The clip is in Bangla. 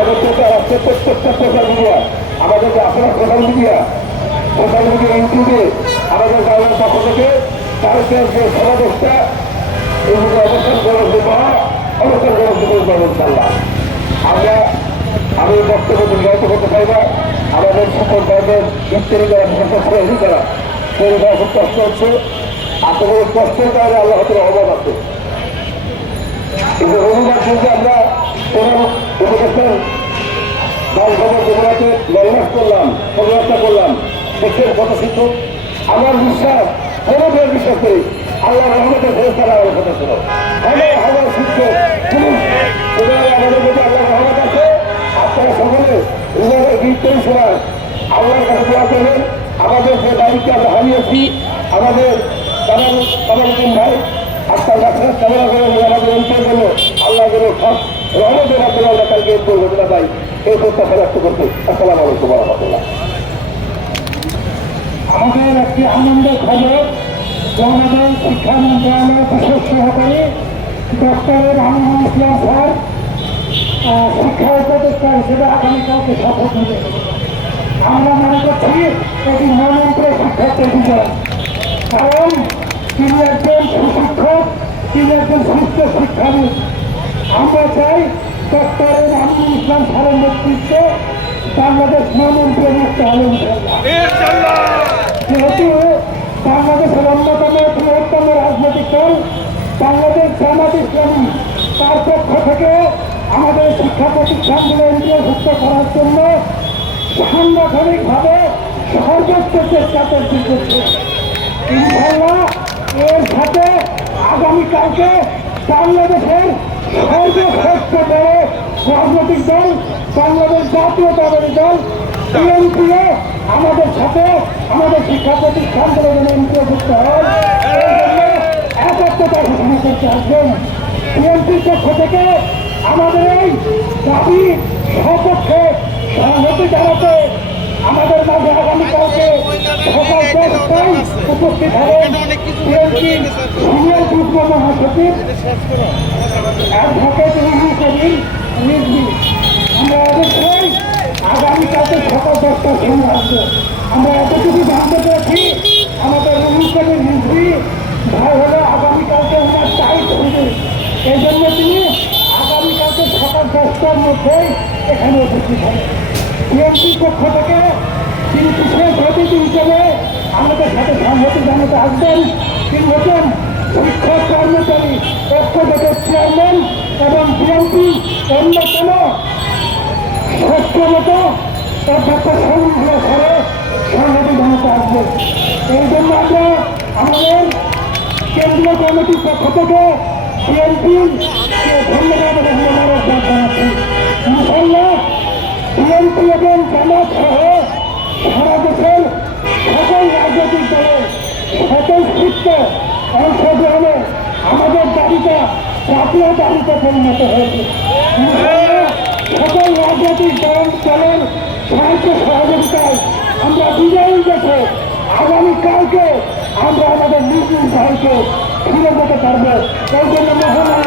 আমাদের থেকে আজকে প্রত্যেকটা সোশ্যাল মিডিয়া আমাদের যে আপনার সোশ্যাল মিডিয়া সোশ্যাল মিডিয়া ইউটিউবে আমাদের গ্রামের পক্ষ থেকে কালকের যে সমাবেশটা এইভাবে অবস্থান করে দেওয়া অবস্থান করে দেবো ইনশাল্লাহ আমরা আমি বক্তব্য দীর্ঘায়িত করতে চাই না আমাদের সকল আল্লাহ আছে কিন্তু রবিবার দিনকে আমরা প্রধান উপদেষ্টার বাসভবন যমুনাতে লন্ডাস করলাম পদযাত্রা করলাম দেশের কত আমার বিশ্বাস, কোনো বের বিশ্বাস করি আল্লাহ রহমতের ফেরত তারা আমার কথা ছিল হাজার হাজার শিক্ষক পুলিশ আমাদের মধ্যে আল্লাহ রহমত আছে। আপনারা সকলে নিজেদের গীতের সময় আল্লাহর কাছে দোয়া করবেন। আমাদের যে বাড়িকে আমরা হারিয়েছি, আমাদের তাদের তাদের ভাই, আপনার ডাক্তার ক্যামেরা করে আমাদের অঞ্চল জন্য আল্লাহ যেন সব রহমতের মাধ্যমে আমরা কালকে এই দুর্ঘটনা পাই এই প্রত্যাশা ব্যক্ত করতে। আসসালাম আলাইকুম রহমতুল্লাহ আমাদের একটি আনন্দের খবর আমাদের শিক্ষা মন্ত্রণালয়ের বিশেষ সহকারী ডক্টর রামমোহন ইসলাম স্যার শিক্ষা উপদেষ্টা হিসেবে আগামীকালকে শপথ নেবে। আমরা মনে করছি এটি মনন্ত্র শিক্ষার্থীর বিজয় কারণ তিনি একজন সুশিক্ষক তিনি একজন সুস্থ শিক্ষাবিদ আমরা চাই ডক্টর ইসলাম স্যারের নেতৃত্বে বাংলাদেশ মনন্ত্র মুক্ত ইনশাল্লাহ যেহেতু বাংলাদেশের অন্যতম বৃহত্তম রাজনৈতিক দল, বাংলাদেশ জামাত ইসলামী, তার পক্ষ থেকে আমাদের শিক্ষা প্রতিষ্ঠানগুলো অন্তর্ভুক্ত করার জন্য সাংগঠনিকভাবে সর্বোচ্চ চেষ্টা করতে করছে। ইনশাল্লাহ এর সাথে আগামীকালকে বাংলাদেশের সর্বশ্রেষ্ঠ বড় রাজনৈতিক দল, বাংলাদেশ জাতীয়তাবাদী দল বিএনপিও আমাদের সাথে আমাদের শিক্ষা প্রতিষ্ঠানগুলো যেন অন্তর্ভুক্ত হয়। ঘোষণা করতে আসবেন। বিএনপির পক্ষ থেকে আমাদের এই দাবি সপক্ষে সংহতি জানাতে আমাদের মাঝে আগামীকালকে সকাল দশটায় উপস্থিত হবেন বিএনপির সিনিয়র যুগ্ম মহাসচিব অ্যাডভোকেট রুহুল কবির আমরা অবশ্যই আগামীকালকে সকাল দশটার সময় আসব আমরা এতটুকু জানতে পেরেছি, আমাদের রুহুল কবির রিজভি ভাই হলো আগামীকালকে ওনার টাইট হবে। এই জন্য তিনি আগামীকালকে সকাল দশটার মধ্যেই এখানে উপস্থিত হবেন। বিএনপির পক্ষ থেকে তিনি বিশেষ অতিথি হিসেবে আমাদের সাথে সংহতি জানাতে আসবেন তিনি হচ্ছেন শিক্ষক কর্মচারী, পক্ষ থেকে চেয়ারম্যান এবং বিএনপি অন্যতম সত্যমত অধ্যক্ষ সংহতি জানাতে আসবেন। এই জন্য আমরা আমাদের কেন্দ্রীয় কমিটির পক্ষ থেকে বিএনপি ধন্যবাদ বিএনপি এবং জামাত সহ সারা দেশের সকল রাজনৈতিক দলের স্বতঃস্ফূর্ত অংশগ্রহণে আমাদের দাবিটা জাতীয় দাবিতে পরিণত হয়েছে। সকল রাজনৈতিক দল দলের সাহায্য সহযোগিতায় আমরা বিজয়ী দেশে আগামীকালকে আমরা আমাদের নিজ নিজ ভাইকে ফিরে যেতে পারব। এই জন্য মহান